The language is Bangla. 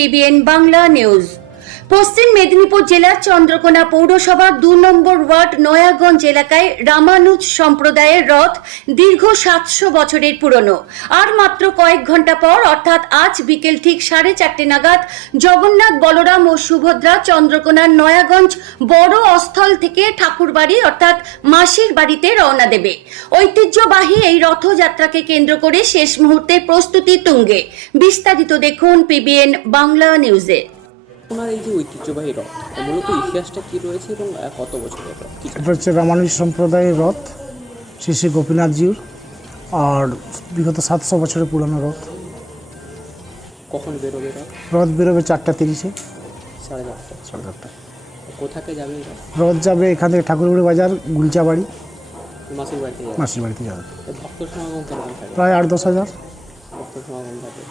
PBN Bangla news. পশ্চিম মেদিনীপুর জেলার চন্দ্রকোনা পৌরসভার 2 নম্বর ওয়ার্ড নয়াগঞ্জ এলাকায় রামানুজ সম্প্রদায়ের রথ দীর্ঘ 700 বছরের পুরনো। আর মাত্র কয়েক ঘন্টা পর অর্থাৎ আজ বিকেল ঠিক 4:30 নাগাদ জগন্নাথ, বলরাম ও সুভদ্রা চন্দ্রকোনার নয়াগঞ্জ বড় অস্থল থেকে ঠাকুরবাড়ি অর্থাৎ মাসির বাড়িতে রওনা দেবে। ঐতিহ্যবাহী এই রথযাত্রাকে কেন্দ্র করে শেষ মুহূর্তে প্রস্তুতি তুঙ্গে। বিস্তারিত দেখুন পিবিএন বাংলা নিউজে। আপনার এই যে ঐতিহ্যবাহী রথ, মূলত ইতিহাসটা কি রয়েছে এবং কত বছরের রথ? এটা হচ্ছে রামানুজ সম্প্রদায়ের রথ, শ্রী শ্রী গোপীনাথজির, আর বিগত 700 বছরের পুরনো রথ। কখন বেরোবে রথ? রথ বেরোবে 4:30-এ। 4:30। কোথাকে যাবে রথ? রথ যাবে এখান থেকে ঠাকুরবাড়ি বাজার, গুলচাবাড়ি, মাসির বাড়িতে যাবে। মাসির বাড়িতে যাবে। ভক্ত সমাগম কেমন থাকে? প্রায় 8-10 হাজার। ভক্ত সমাগম থাকে।